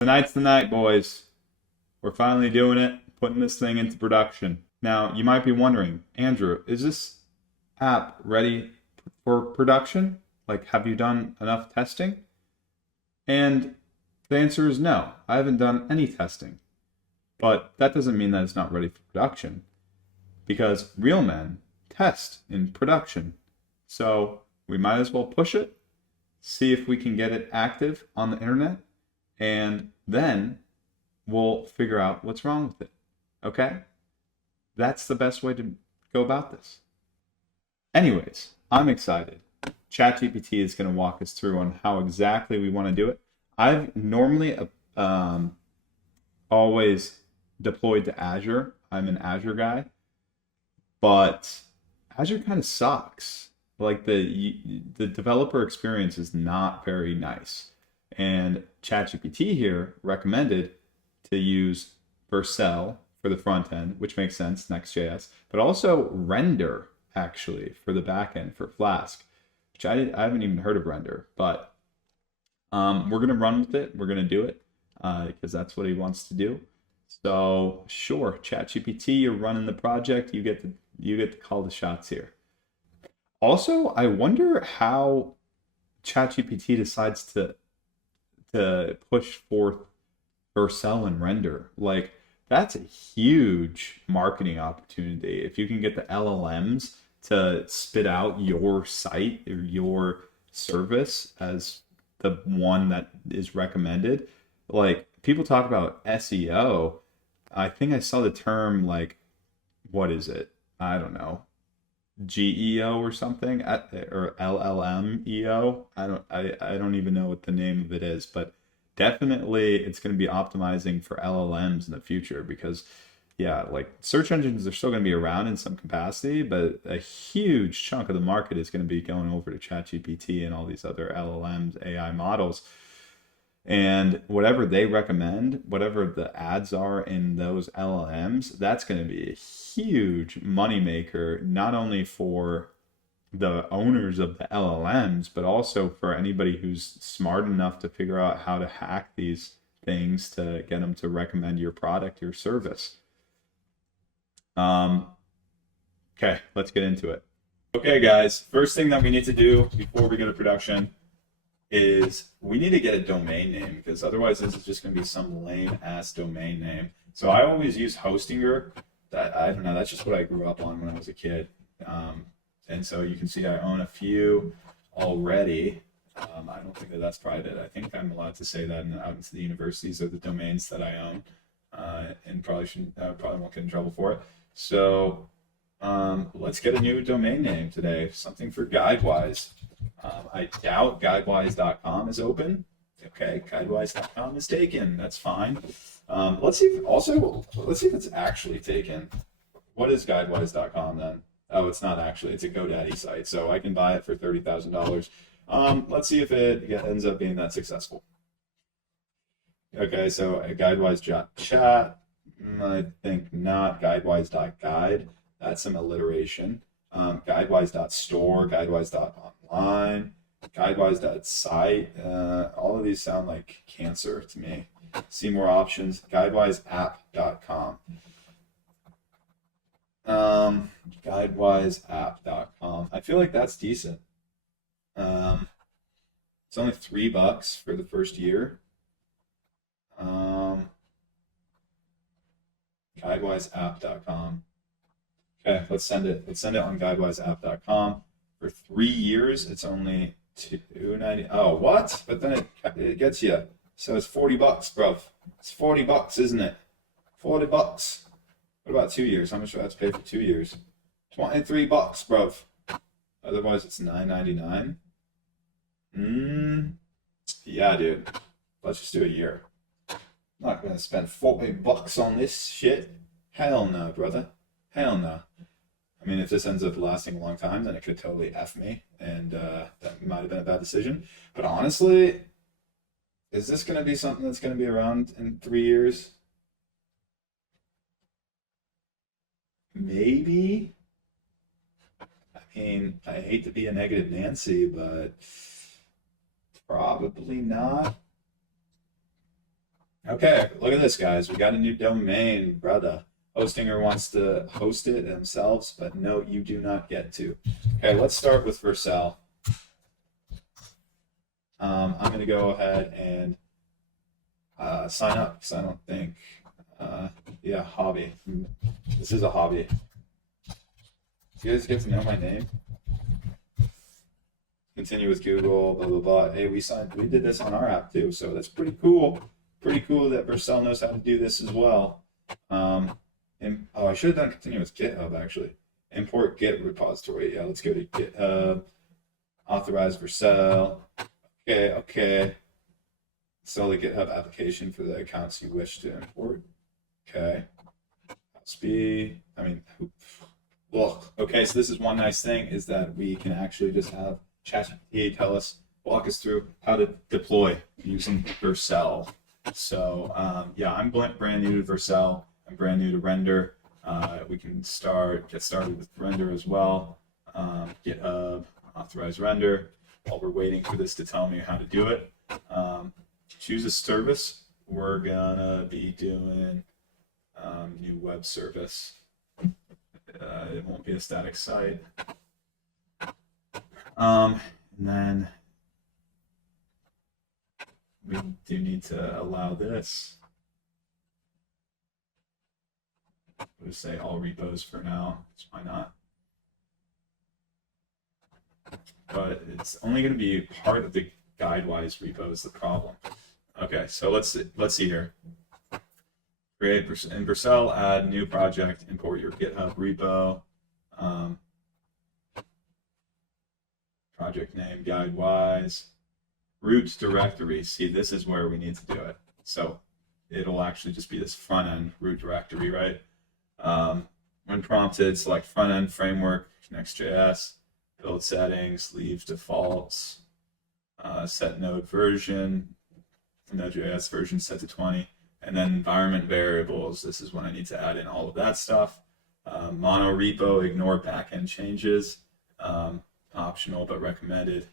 Tonight's the night, boys. We're finally doing it, putting this thing into production. Now, you might be wondering, Andrew, is this app ready for production? Like, have you done enough testing? And the answer is no. I haven't done any testing. But that doesn't mean that it's not ready for production, because real men test in production. So we might as well push it, see if we can get it active on the internet, and then we'll figure out what's wrong with it. Okay? That's the best way to go about this. Anyways, I'm excited. ChatGPT is going to walk us through on how exactly we want to do it. I've normally um, always deployed to Azure. I'm an Azure guy, but Azure kind of sucks. Like the developer experience is not very nice. And ChatGPT here recommended to use Vercel for the front end, which makes sense, Next.js, but also Render actually for the back end for Flask, which I haven't even heard of Render, but we're gonna run with it. We're gonna do it because that's what he wants to do. So sure, ChatGPT, you're running the project. You get to call the shots here. Also, I wonder how ChatGPT decides to push forth Vercel and Render. Like that's a huge marketing opportunity. If you can get the LLMs to spit out your site or your service as the one that is recommended. Like people talk about SEO. I think I saw the term like what is it? I don't know. GEO or something or LLMEO. I don't even know what the name of it is, but definitely it's going to be optimizing for LLMs in the future because yeah, like search engines are still going to be around in some capacity, but a huge chunk of the market is going to be going over to ChatGPT and all these other LLMs, AI models. And whatever they recommend, whatever the ads are in those LLMs, that's going to be a huge moneymaker, not only for the owners of the LLMs, but also for anybody who's smart enough to figure out how to hack these things to get them to recommend your product, your service. Um, okay, let's get into it. Okay, guys, first thing that we need to do before we go to production is we need to get a domain name because otherwise this is just going to be some lame ass domain name. So I always use Hostinger. That I don't know. That's just what I grew up on when I was a kid. And so you can see I own a few already. I don't think that that's private. I think I'm allowed to say that out into the universities are the domains that I own, and probably shouldn't, probably won't get in trouble for it. So let's get a new domain name today. Something for GuideWise. I doubt GuideWise.com is open. Okay, GuideWise.com is taken. That's fine. Let's see if it's actually taken. What is GuideWise.com then? Oh, it's not actually. It's a GoDaddy site, so I can buy it for $30,000. Let's see if it ends up being that successful. Okay, so GuideWise.chat. I think not. GuideWise.guide. That's some alliteration. GuideWise.store, GuideWise.online, GuideWise.site. All of these sound like cancer to me. See more options. GuideWiseApp.com. GuideWiseApp.com. I feel like that's decent. It's only $3 for the first year. GuideWiseApp.com. Okay, let's send it. Let's send it on GuideWiseApp.com. For 3 years, it's only $2.90. Oh, what? But then it gets you. So it's $40, bro. It's $40, isn't it? $40. What about 2 years? How much do I have to pay for 2 years? $23, bro. Otherwise, it's $9.99. Yeah, dude. Let's just do a year. I'm not gonna spend $40 on this shit. Hell no, brother. Hell no. I mean, if this ends up lasting a long time, then it could totally F me, and that might have been a bad decision. But honestly, is this going to be something that's going to be around in 3 years? Maybe. I mean, I hate to be a negative Nancy, but probably not. Okay, look at this, guys. We got a new domain, brother. Hostinger wants to host it themselves, but no, you do not get to. Okay, let's start with Vercel. I'm going to go ahead and sign up because I don't think, yeah, hobby. This is a hobby. You guys get to know my name? Continue with Google, blah, blah, blah. Hey, we did this on our app too, so that's pretty cool. Pretty cool that Vercel knows how to do this as well. I should have done continue with GitHub actually. Import Git repository. Yeah, let's go to GitHub. Authorize Vercel. Okay. Install the GitHub application for the accounts you wish to import. Okay. Speed. Look. Okay, so this is one nice thing is that we can actually just have ChatGPT walk us through how to deploy using Vercel. So yeah, I'm brand new to Vercel. I'm brand new to render. We can get started with render as well. GitHub, authorize render. While we're waiting for this to tell me how to do it, choose a service. We're gonna be doing new web service. It won't be a static site. And then we do need to allow this. We'll just say all repos for now. Why not? But it's only going to be part of the guide-wise repo is the problem. Okay, so let's see here. Create in Vercel, add new project, import your GitHub repo. Project name, guide-wise. Root directory. See, this is where we need to do it. So it'll actually just be this front-end root directory, right? When prompted, select front-end framework, Next.js, build settings, leave defaults, set node version, Node.js version set to 20, and then environment variables. This is when I need to add in all of that stuff. Mono repo, ignore backend changes. Optional but recommended.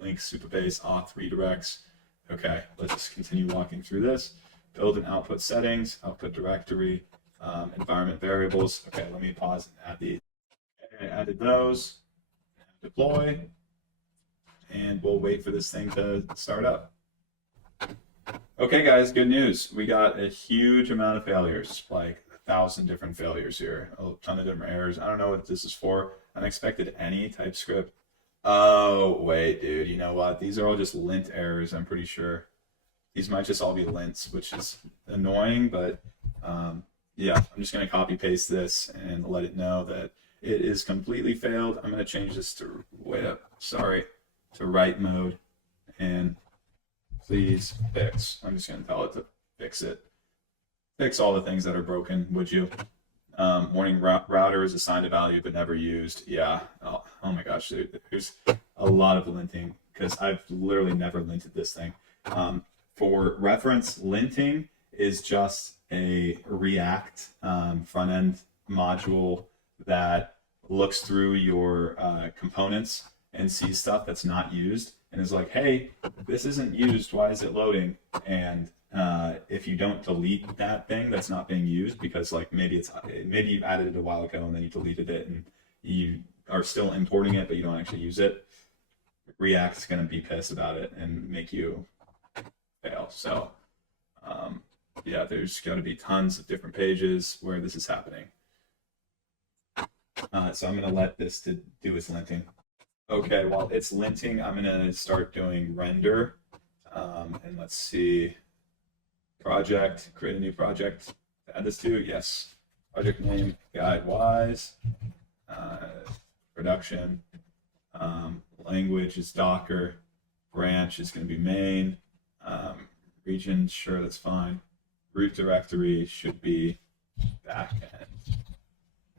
Links, Supabase, auth redirects. Okay, let's just continue walking through this. Build and output settings, output directory, environment variables. Okay, let me pause and add these. Okay, I added those. Deploy, and we'll wait for this thing to start up. Okay, guys, good news. We got a huge amount of failures, like 1,000 different failures here, a ton of different errors. I don't know what this is for. Unexpected any TypeScript. Oh, wait, dude, you know what? These are all just lint errors, I'm pretty sure. These might just all be lints, which is annoying, but yeah, I'm just going to copy paste this and let it know that it is completely failed. I'm going to change this to, to write mode, and please fix. I'm just going to tell it to fix it. Fix all the things that are broken, would you? Warning router is assigned a value but never used. Yeah. Oh my gosh, dude. There's a lot of linting because I've literally never linted this thing. For reference, linting is just a React front-end module that looks through your components and sees stuff that's not used and is like, hey, this isn't used. Why is it loading? And if you don't delete that thing that's not being used because like maybe you added it a while ago and then you deleted it and you are still importing it but you don't actually use it, React's going to be pissed about it and make you fail. So yeah, there's got to be tons of different pages where this is happening. So I'm going to let this to do its linting. Okay, while it's linting, I'm going to start doing render. And let's see. Project, create a new project to add this to. Yes. Project name, guide-wise. Production. Language is Docker. Branch is going to be main. Region, sure, that's fine. Root directory should be backend.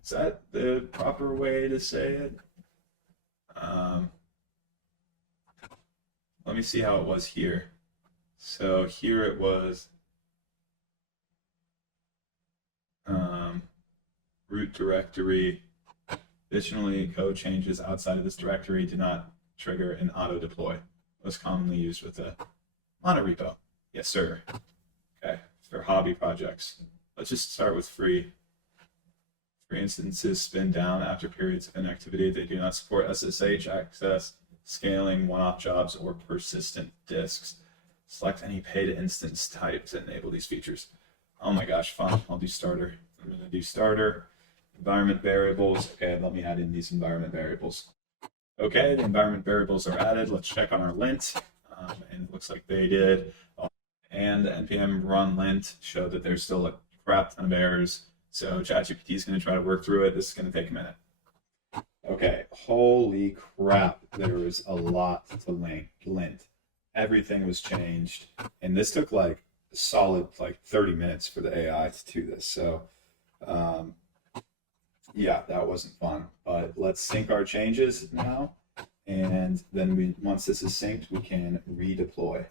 Is that the proper way to say it? Let me see how it was here. So here it was root directory. Additionally, code changes outside of this directory do not trigger an auto deploy. Most commonly used with a mono repo. Yes, sir. for hobby projects. Let's just start with free. Free instances spin down after periods of inactivity. They do not support SSH access, scaling, one-off jobs, or persistent disks. Select any paid instance type to enable these features. Oh my gosh, fine. I'll do starter. I'm going to do starter. Environment variables. Okay, let me add in these environment variables. Okay, the environment variables are added. Let's check on our lint. And it looks like they did. And the npm run lint showed that there's still a crap ton of errors. So ChatGPT is going to try to work through it. This is going to take a minute. Okay, holy crap. There was a lot to lint. Everything was changed. And this took like a solid 30 minutes for the AI to do this. So yeah, that wasn't fun. But let's sync our changes now. And then once this is synced, we can redeploy.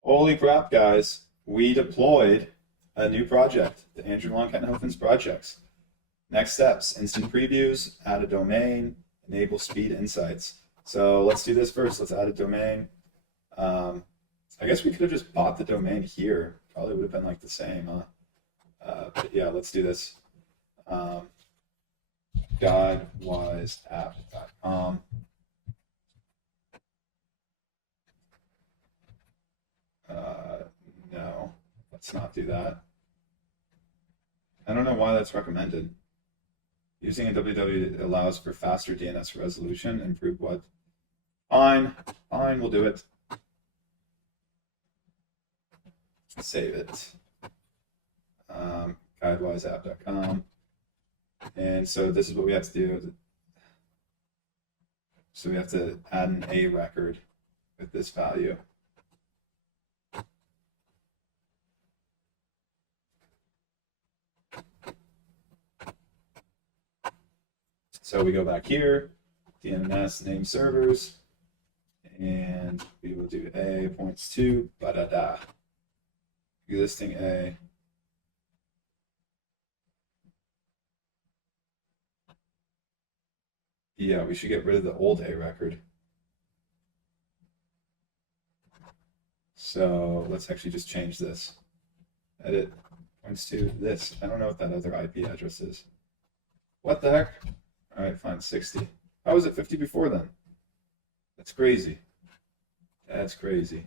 Holy crap, guys. We deployed a new project, the Andrew Longkent-Hoffin's projects. Next steps, instant previews, add a domain, enable speed insights. So let's do this first. Let's add a domain. I guess we could have just bought the domain here. Probably would have been like the same, huh? But yeah, let's do this. Guidewiseapp.com. No, let's not do that. I don't know why that's recommended. Using a www allows for faster DNS resolution, improved what? Fine, we'll do it. Save it. Guidewiseapp.com. And so this is what we have to do. So we have to add an A record with this value. So we go back here, DNS name servers, and we will do A points to ba-da-da. Existing A. Yeah, we should get rid of the old A record. So let's actually just change this. Edit points to this. I don't know what that other IP address is. What the heck? All right, fine, 60. How was it 50 before then? That's crazy. That's crazy.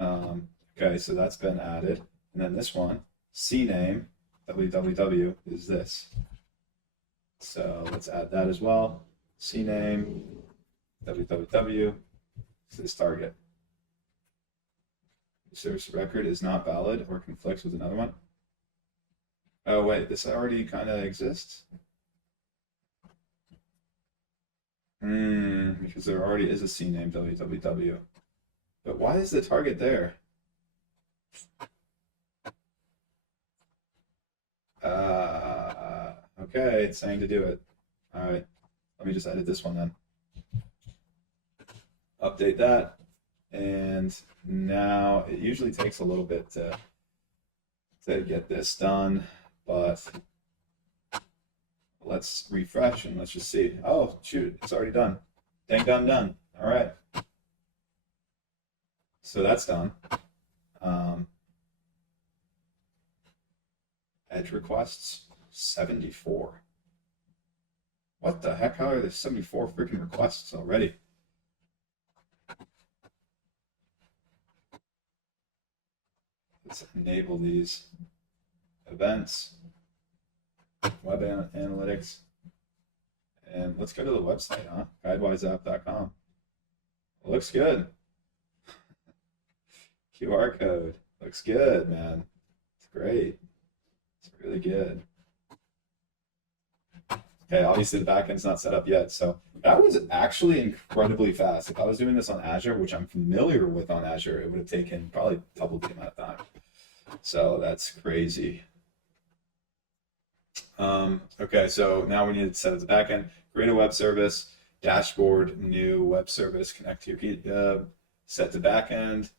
Okay, so that's been added. And then this one, CNAME, www, is this. So let's add that as well. CNAME, www, is this target. The service record is not valid or conflicts with another one. Oh, wait, this already kind of exists? Because there already is a CNAME www. But why is the target there? Okay, it's saying to do it. All right, let me just edit this one then. Update that. And now it usually takes a little bit to get this done, but let's refresh and let's just see. Oh, shoot, it's already done. Dang, done. All right. So that's done. Edge requests, 74. What the heck? How are there 74 freaking requests already? Let's enable these events, web analytics, and let's go to the website, huh? Guidewiseapp.com. Looks good. QR code. Looks good, man. It's great. It's really good. Okay, obviously the backend's not set up yet, so that was actually incredibly fast. If I was doing this on Azure, which I'm familiar with on Azure, it would have taken probably double the amount of time. So that's crazy. Okay, so now we need to set up the backend, create a web service, dashboard, new web service, connect to your GitHub, set the backend,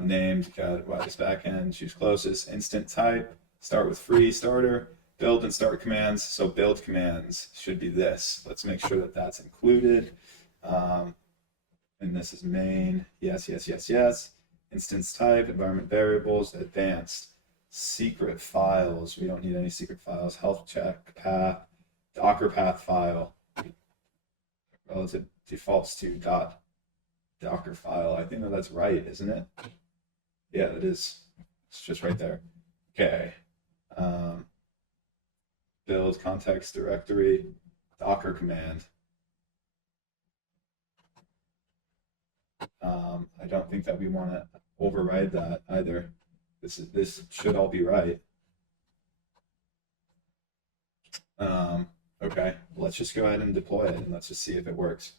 named Guidewise backend, choose closest, instant type, start with free starter, build and start commands. So build commands should be this. Let's make sure that that's included. And this is main, yes. Instance type, environment variables, advanced, secret files. We don't need any secret files. Health check, path, Docker path file, relative defaults to Docker file. I think that's right, isn't it? Yeah, it is. It's just right there. Okay. Build context directory, Docker command. I don't think that we want to override that either. This should all be right. Okay, let's just go ahead and deploy it and let's just see if it works.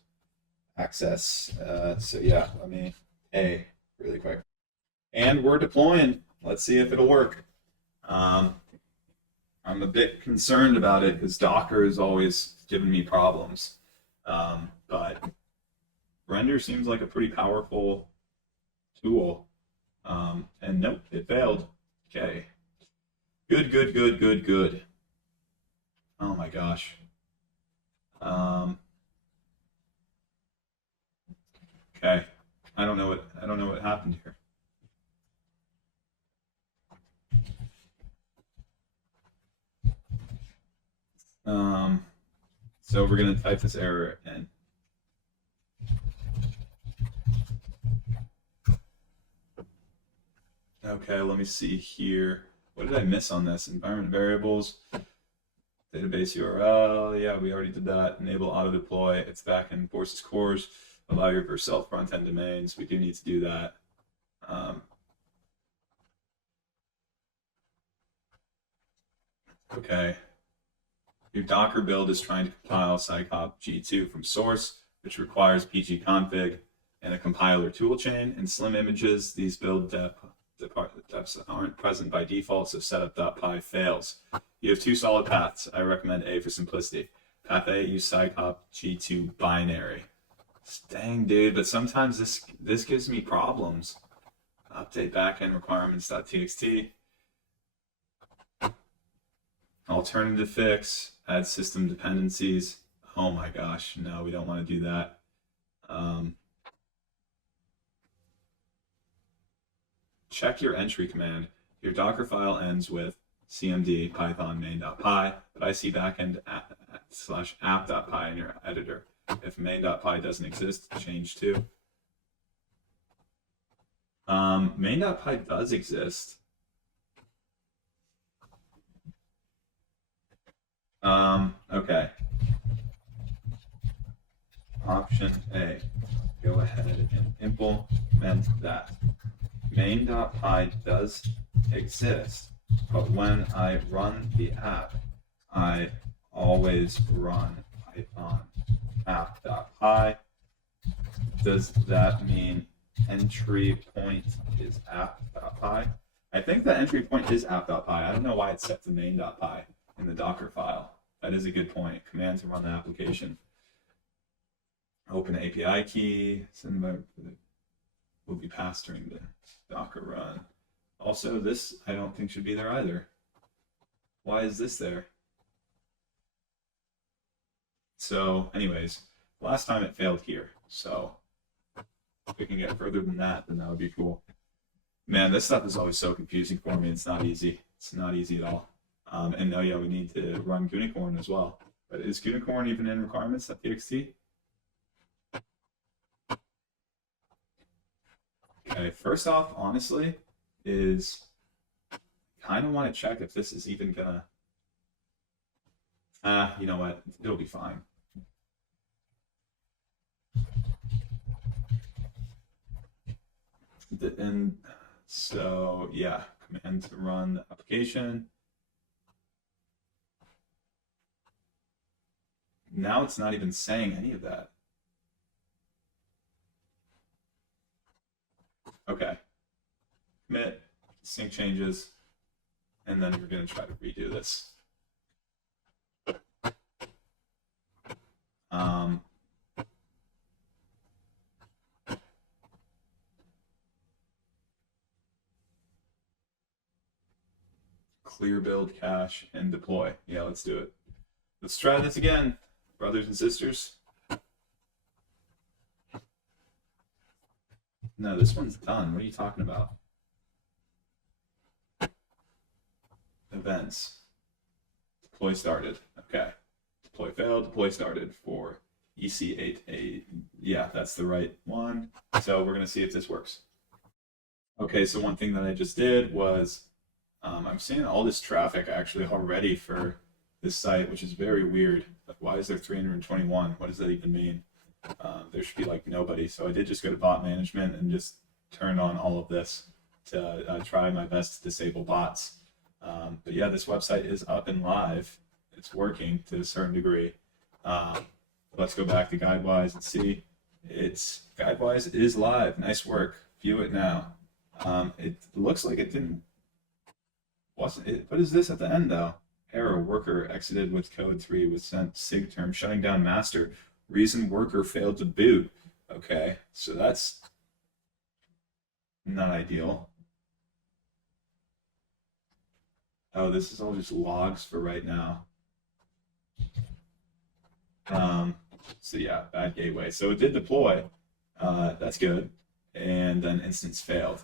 Access. So yeah, let me really quick. And we're deploying. Let's see if it'll work. I'm a bit concerned about it because Docker is always giving me problems. But Render seems like a pretty powerful tool. And nope, it failed. Okay. Good. Oh my gosh. Okay. I don't know what happened here. So we're gonna type this error in. Okay, let me see here. What did I miss on this? Environment variables, database URL. Yeah, we already did that. Enable auto deploy. It's backend forces cores. Allow your Vercel front-end domains. We do need to do that. Okay. Your Docker build is trying to compile scicop G2 from source, which requires pgconfig and a compiler toolchain. In slim images, these build depths aren't present by default, so setup.py fails. You have two solid paths. I recommend A for simplicity. Path A, use scicop G2 binary. Dang, dude, but sometimes this gives me problems. Update backend requirements.txt. Alternative fix, add system dependencies. Oh my gosh, no, we don't want to do that. Check your entry command. Your Docker file ends with cmd python main.py, but I see backend /app.py in your editor. If main.py doesn't exist, change to. Main.py does exist. Okay. Option A. Go ahead and implement that. Main.py does exist, but when I run the app, I always run python app.py. Does that mean entry point is app.py? I think the entry point is app.py. I don't know why it's set to main.py in the Docker file. That is a good point. Command to run the application. Open API key. Send will be passed during the Docker run. Also, this I don't think should be there either. Why is this there? So, anyways, last time it failed here. So, if we can get further than that, then that would be cool. Man, this stuff is always so confusing for me. It's not easy. It's not easy at all. And oh yeah, we need to run Gunicorn as well. But is Gunicorn even in requirements.txt? Okay, first off, honestly, is kind of want to check if this is even gonna. You know what? It'll be fine. And so yeah, command to run the application. Now it's not even saying any of that. Okay. Commit, sync changes, and then we're going to try to redo this. Clear build cache and deploy. Yeah, let's do it. Let's try this again, brothers and sisters. No, this one's done. What are you talking about? Events. Deploy started. Okay. Deploy failed. Deploy started for EC8A. Yeah, that's the right one. So we're going to see if this works. Okay, so one thing that I just did was I'm seeing all this traffic actually already for this site, which is very weird. Like, why is there 321? What does that even mean? There should be like nobody. So I did just go to bot management and just turned on all of this to try my best to disable bots. But yeah, this website is up and live. It's working to a certain degree. Let's go back to GuideWise and see. It's GuideWise is live. Nice work. View it now. It looks like it wasn't it. What is this at the end though? Error, worker exited with code 3 with sent sig term, shutting down master. Reason worker failed to boot. Okay, so that's not ideal. Oh, this is all just logs for right now. So yeah, bad gateway. So it did deploy. That's good. And then instance failed.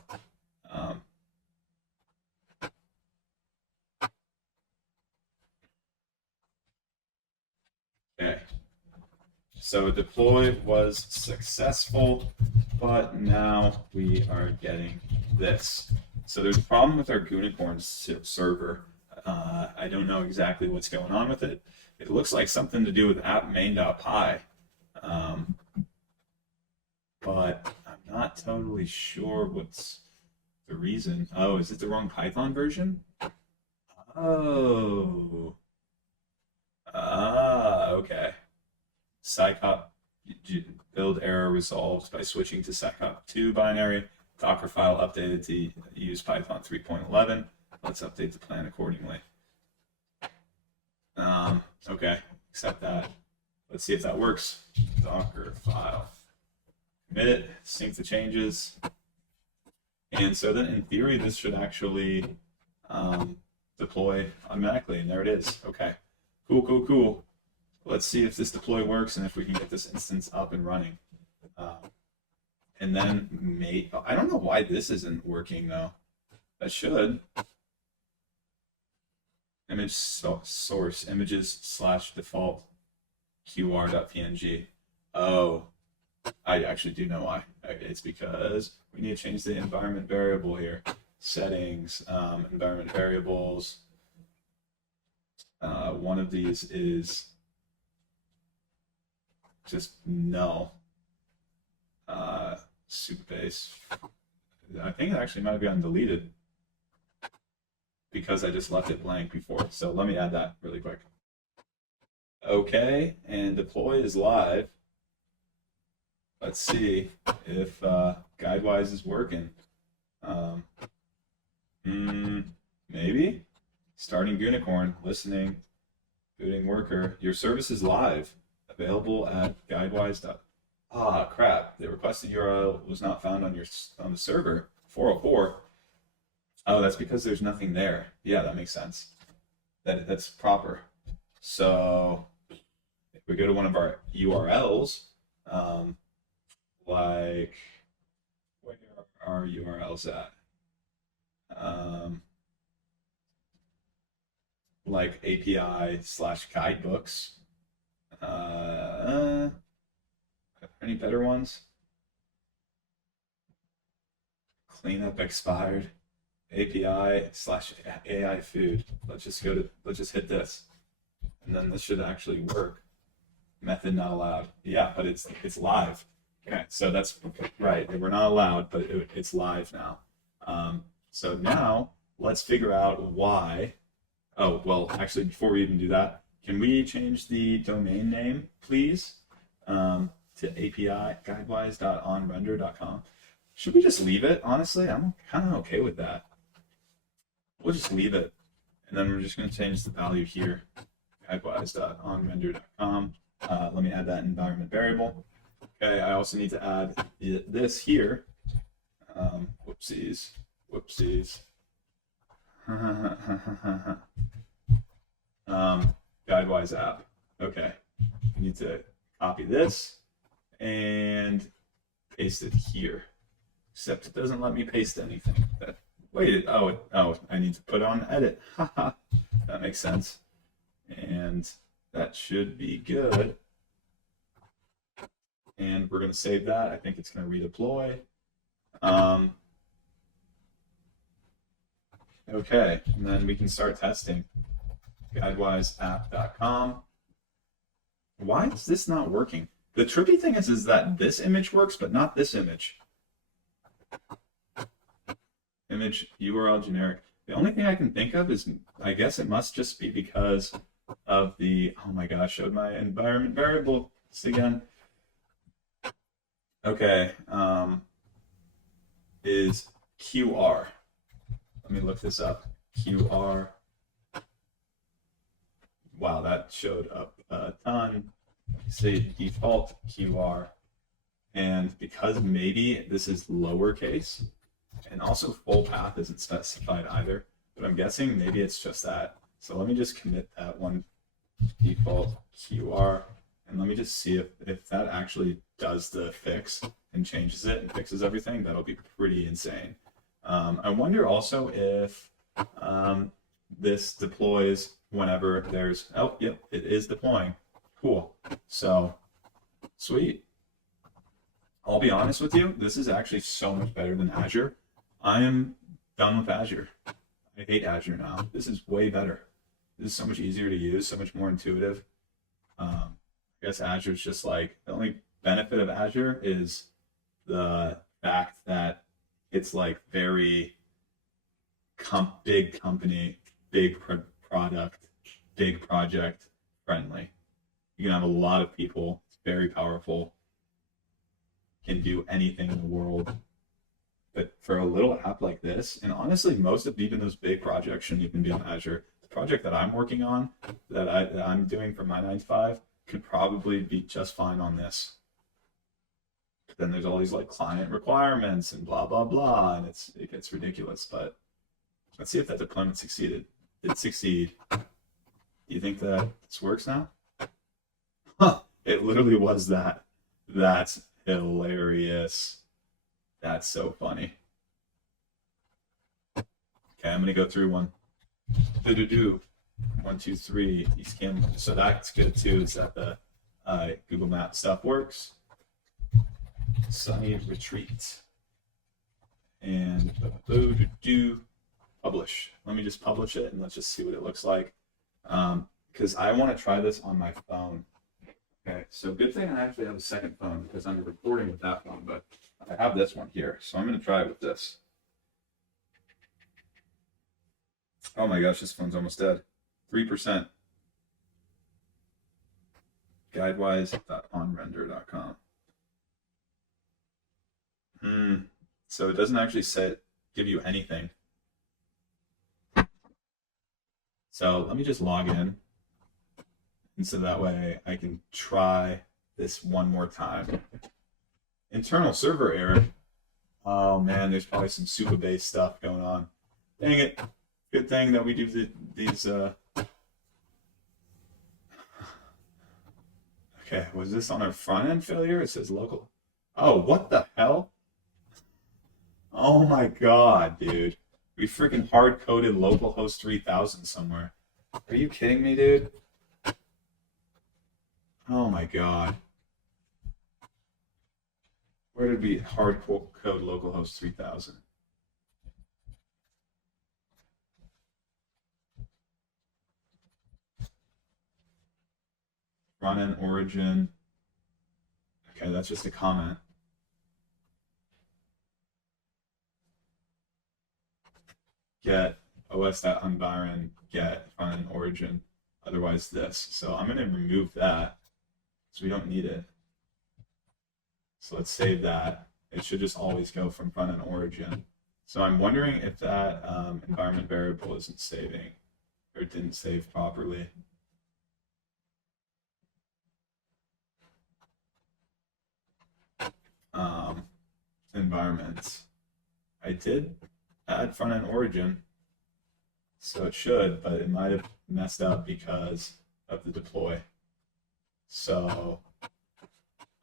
Okay. So deploy was successful, but now we are getting this. So there's a problem with our Gunicorn server. I don't know exactly what's going on with it. It looks like something to do with app main.py. But I'm not totally sure what's the reason. Oh, is it the wrong Python version? Oh. Okay. Scicop build error resolved by switching to Scicop 2 binary. Docker file updated to use Python 3.11. Let's update the plan accordingly. Okay, accept that. Let's see if that works. Docker file. Commit it, sync the changes. And so then in theory, this should actually deploy automatically, and there it is. Okay, cool. Let's see if this deploy works and if we can get this instance up and running. And then I don't know why this isn't working though. That should. Image source images / default qr.png. Oh, I actually do know why. It's because we need to change the environment variable here. Settings, environment variables. One of these is just null. Supabase. I think it actually might have gotten deleted because I just left it blank before. So let me add that really quick. Okay, and deploy is live. Let's see if GuideWise is working. Maybe. Starting Gunicorn, listening, booting worker. Your service is live. Available at guidewise. Ah, crap. The requested URL was not found on the server. 404. Oh, that's because there's nothing there. Yeah, that makes sense. That's proper. So if we go to one of our URLs, like where are our URLs at? Like API / guidebooks. Any better ones? Cleanup expired. API / AI food. Let's just hit this, and then this should actually work. Method not allowed. Yeah, but it's live. Okay, so that's right. We're not allowed, but it's live now. So now let's figure out why. Oh, well, actually, before we even do that, can we change the domain name, please, to API guidewise.onrender.com? Should we just leave it? Honestly, I'm kind of okay with that. We'll just leave it, and then we're just going to change the value here, guidewise.onrender.com. Let me add that environment variable. Okay, I also need to add this here. Whoopsies. GuideWise app. Okay, I need to copy this and paste it here. except it doesn't let me paste anything. Wait, oh, I need to put on edit. Haha, that makes sense. And that should be good. And we're going to save that. I think it's going to redeploy. Okay, and then we can start testing. GuideWiseApp.com. Why is this not working? The trippy thing is that this image works, but not this image. Image URL generic. The only thing I can think of is, I guess it must just be because of the, oh my gosh, showed my environment variable again. Okay, is QR. Let me look this up. QR. Wow, that showed up a ton. Say default QR. And because maybe this is lowercase, and also full path isn't specified either, but I'm guessing maybe it's just that. So let me just commit that one default QR, and let me just see if that actually does the fix and changes it and fixes everything. That'll be pretty insane. I wonder also if this deploys whenever there's, oh, yep, it is deploying. Cool. So, sweet. I'll be honest with you, this is actually so much better than Azure. I am done with Azure. I hate Azure now. This is way better. This is so much easier to use, so much more intuitive. I guess Azure is just like, the only benefit of Azure is the fact that it's like very big company, big product, big project friendly. You can have a lot of people. It's very powerful. Can do anything in the world. But for a little app like this, and honestly, most of even those big projects shouldn't even be on Azure. The project that I'm working on, that I'm doing for my 9 to 5, could probably be just fine on this. But then there's all these like client requirements and blah blah blah, and it gets ridiculous. But let's see if that deployment succeeded. It succeed. Do you think that this works now? Huh, it literally was that. That's hilarious. That's so funny. Okay, I'm gonna go through one. 1, 2, 3. East Cam. So that's good too. Is that the Google Maps stuff works? Sunny Retreat. And publish. Let me just publish it and let's just see what it looks like. Because I want to try this on my phone. Okay, so good thing I actually have a second phone because I'm recording with that phone, but I have this one here, so I'm going to try it with this. Oh my gosh, this phone's almost dead. 3%. Guidewise.onrender.com. So it doesn't actually give you anything. So let me just log in. And so that way I can try this one more time. Internal server error. Oh man, there's probably some Supabase stuff going on. Dang it. Good thing that we do these. Okay, was this on our front end failure? It says local. Oh, what the hell? Oh my god, dude. We freaking hard coded localhost 3000 somewhere. Are you kidding me, dude? Oh my god. Where did we hard code localhost 3000? Front end origin. Okay, that's just a comment. Get os.environ get front end origin. Otherwise this. So I'm going to remove that because we don't need it. So let's save that. It should just always go from front end origin. So I'm wondering if that environment variable isn't saving or didn't save properly. Environment. I did add front end origin, so it should, but it might have messed up because of the deploy. So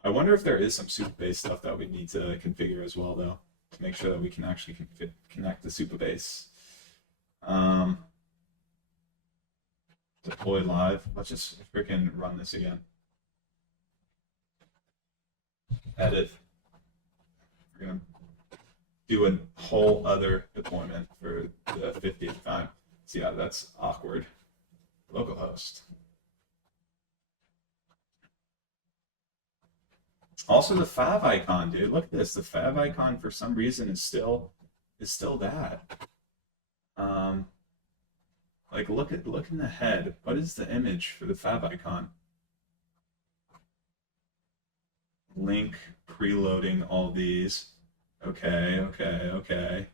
I wonder if there is some Supabase stuff that we need to configure as well, though. to make sure that we can actually connect the Supabase. Deploy live. Let's just freaking run this again. Edit. We're gonna do a whole other deployment for the 50th time. So yeah, that's awkward. Localhost. Also the fav icon, dude. Look at this. The fav icon for some reason is still that. Like look in the head. What is the image for the fav icon? Link preloading all these. Okay.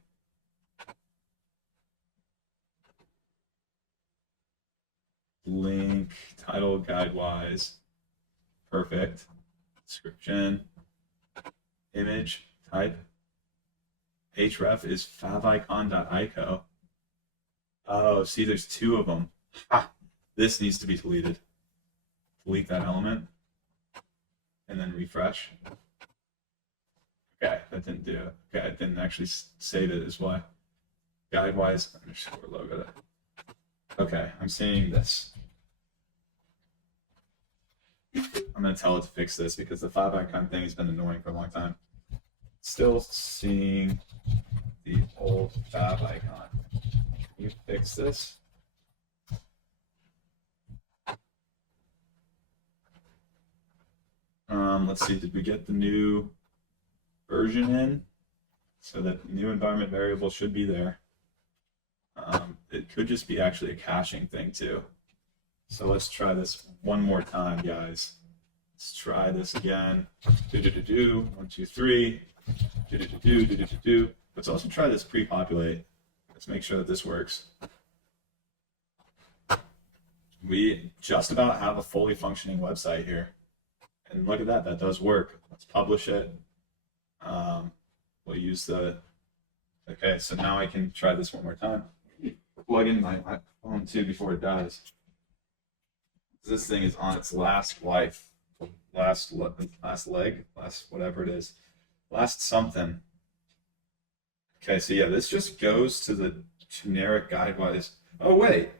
Link, title, guide-wise. Perfect. Description. Image, type. href is favicon.ico. Oh, see, there's two of them. Ha! This needs to be deleted. Delete that element. And then refresh. Okay, that didn't do it. Okay, it didn't actually save it as why. Guide-wise underscore logo. Okay, I'm seeing this. I'm going to tell it to fix this because the fav icon thing has been annoying for a long time. Still seeing the old fav icon. Can you fix this? Let's see, did we get the new version in? So that new environment variable should be there. It could just be actually a caching thing too. So let's try this one more time, guys. Let's try this again. Do. 1, 2, 3. Do. Let's also try this pre-populate. Let's make sure that this works. We just about have a fully functioning website here. And look at that, that does work. Let's publish it. We'll use the, okay, so now I can try this one more time. Plug in my phone too before it dies. This thing is on its last life, last leg, last whatever it is, last something. Okay, so yeah, this just goes to the generic guide-wise. Oh wait,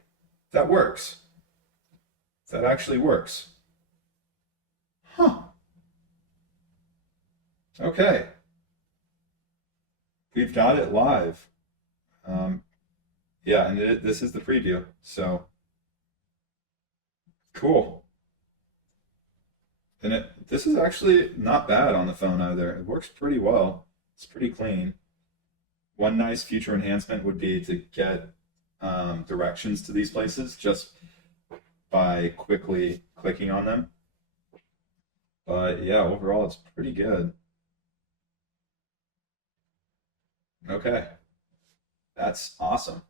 that works. That actually works. Huh. Okay. We've got it live. Yeah, and this is the preview, so cool. And this is actually not bad on the phone either. It works pretty well. It's pretty clean. One nice future enhancement would be to get directions to these places just by quickly clicking on them. But yeah, overall it's pretty good. Okay, that's awesome.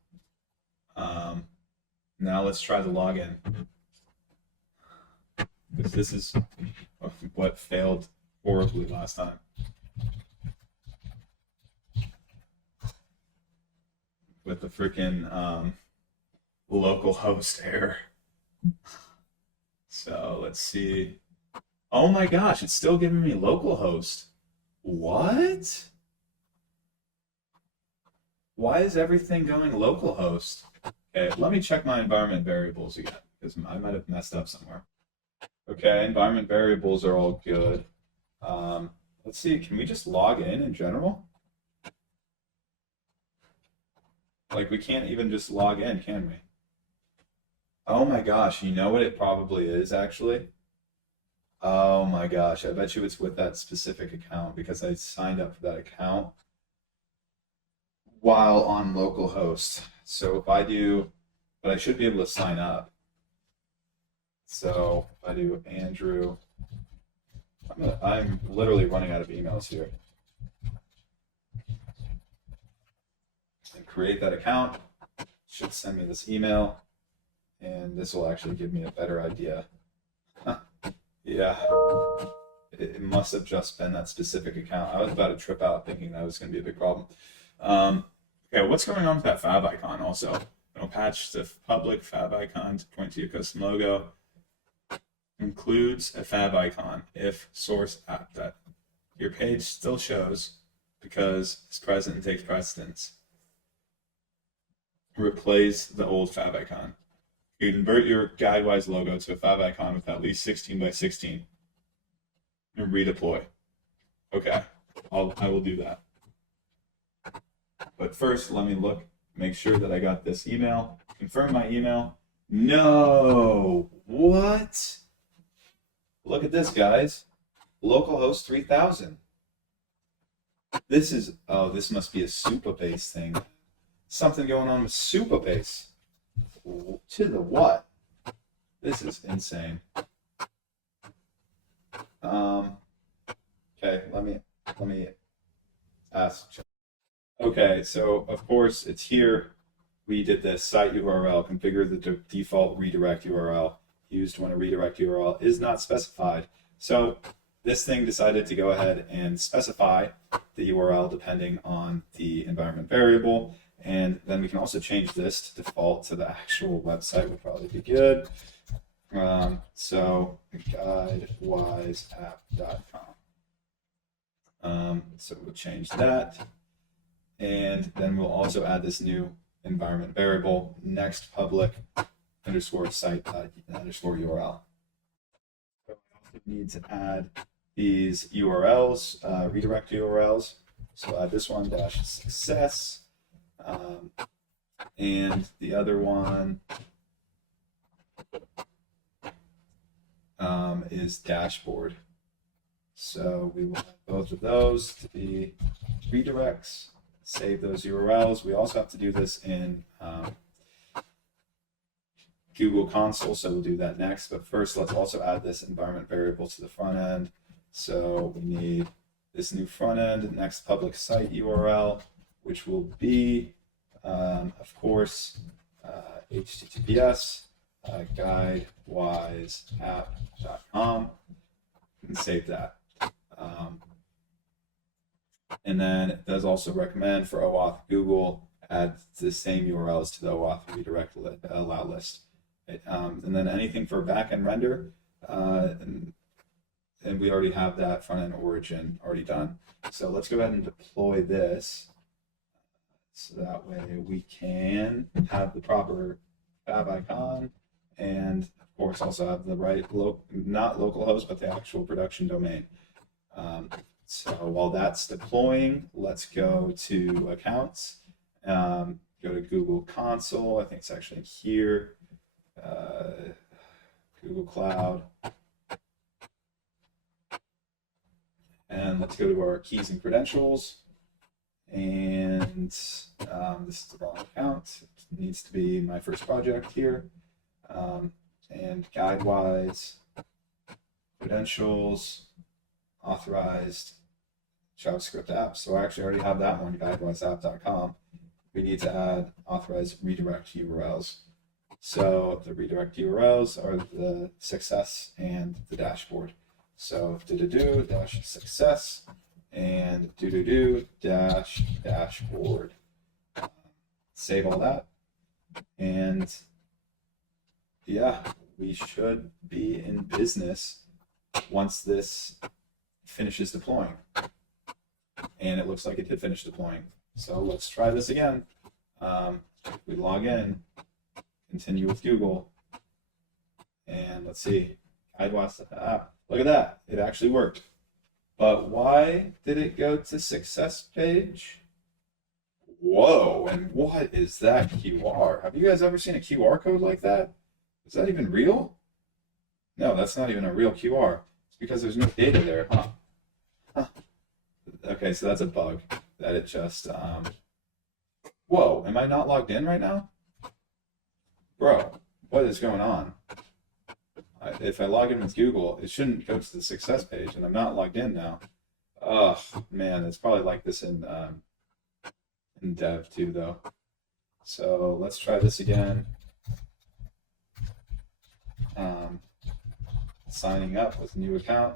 Now let's try the login. Because this is what failed horribly last time. With the freaking local host error. So let's see. Oh my gosh, it's still giving me localhost. What? Why is everything going localhost? Okay, let me check my environment variables again, because I might have messed up somewhere. Okay, environment variables are all good. Let's see, can we just log in general? Like, we can't even just log in, can we? Oh my gosh, you know what it probably is, actually? Oh my gosh, I bet you it's with that specific account because I signed up for that account while on localhost. So if I do, but I should be able to sign up. So if I do Andrew, I'm literally running out of emails here. And create that account, should send me this email, and this will actually give me a better idea. Yeah, it must have just been that specific account. I was about to trip out thinking that was going to be a big problem. Okay, what's going on with that fav icon also? I'll patch the public fav icon to point to your custom logo. Includes a fav icon if source app that your page still shows because it's present and takes precedence. Replace the old fav icon. You convert your GuideWise logo to a fav icon with at least 16 by 16 and redeploy. Okay, I will do that. But first, let me look, make sure that I got this email, confirm my email. No, what? Look at this, guys. Localhost 3000. This is, oh, this must be a Supabase thing. Something going on with Supabase. To the what? This is insane. Okay, let me ask. Okay, so of course it's here. We did this site URL, configure the default redirect URL used when a redirect URL is not specified. So this thing decided to go ahead and specify the URL depending on the environment variable. And then we can also change this to default to the actual website would probably be good. So guidewiseapp.com. So we'll change that. And then we'll also add this new environment variable, next public underscore site underscore URL. So we also need to add these URLs, redirect URLs. So add this one dash success. And the other one is dashboard. So we will have both of those to be redirects. Save those URLs. We also have to do this in Google Console, so we'll do that next. But first, let's also add this environment variable to the front end. So we need this new front end, next public site URL, which will be, of course, HTTPS guidewiseapp.com, and save that. And then it does also recommend for OAuth Google, add the same URLs to the OAuth redirect allow list. And then anything for backend render, and we already have that front end origin already done. So let's go ahead and deploy this. So that way we can have the proper fav icon and of course also have the right, not localhost, but the actual production domain. So while that's deploying, let's go to accounts, go to Google Console. I think it's actually here, Google Cloud. And let's go to our keys and credentials. And this is the wrong account. It needs to be my first project here. And GuideWise, credentials, authorized JavaScript app. So I actually already have that one, guidewiseapp.com. We need to add authorized redirect URLs. So the redirect URLs are the success and the dashboard. So do dash success and do dash dashboard. Save all that. And yeah, we should be in business once this finishes deploying. And it looks like it did finish deploying. So let's try this again. We log in, continue with Google, and let's see. Look at that, it actually worked. But why did it go to success page? Whoa, and what is that QR? Have you guys ever seen a QR code like that? Is that even real? No, that's not even a real QR. It's because there's no data there, huh? Okay, so that's a bug that it just, whoa, am I not logged in right now? Bro, what is going on? If I log in with Google, it shouldn't go to the success page, and I'm not logged in now. Oh, man, it's probably like this in dev too, though. So let's try this again. Signing up with a new account.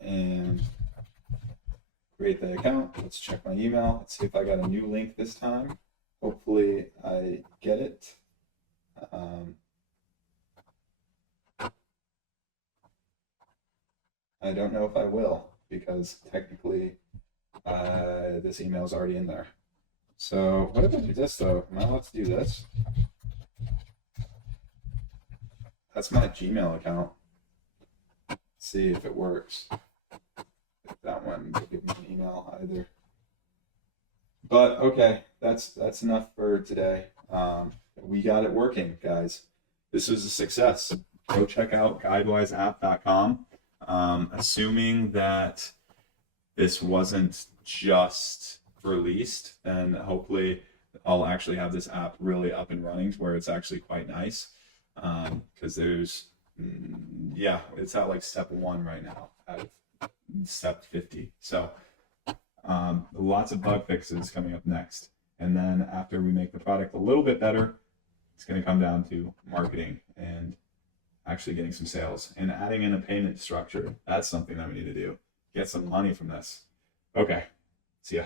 And create the account. Let's check my email. Let's see if I got a new link this time. Hopefully I get it. I don't know if I will, because technically this email is already in there. So what if I do this though? Am I allowed to do this? That's my Gmail account. Let's see if it works. If that one will give me an email either. But okay, that's enough for today. We got it working, guys. This was a success. Go check out guidewiseapp.com. Assuming that this wasn't just released, then hopefully I'll actually have this app really up and running to where it's actually quite nice. Because there's, yeah, it's at like step 1 right now out of step 50. So lots of bug fixes coming up next. And then after we make the product a little bit better, it's going to come down to marketing and actually getting some sales and adding in a payment structure. That's something that we need to do. Get some money from this. Okay. See ya.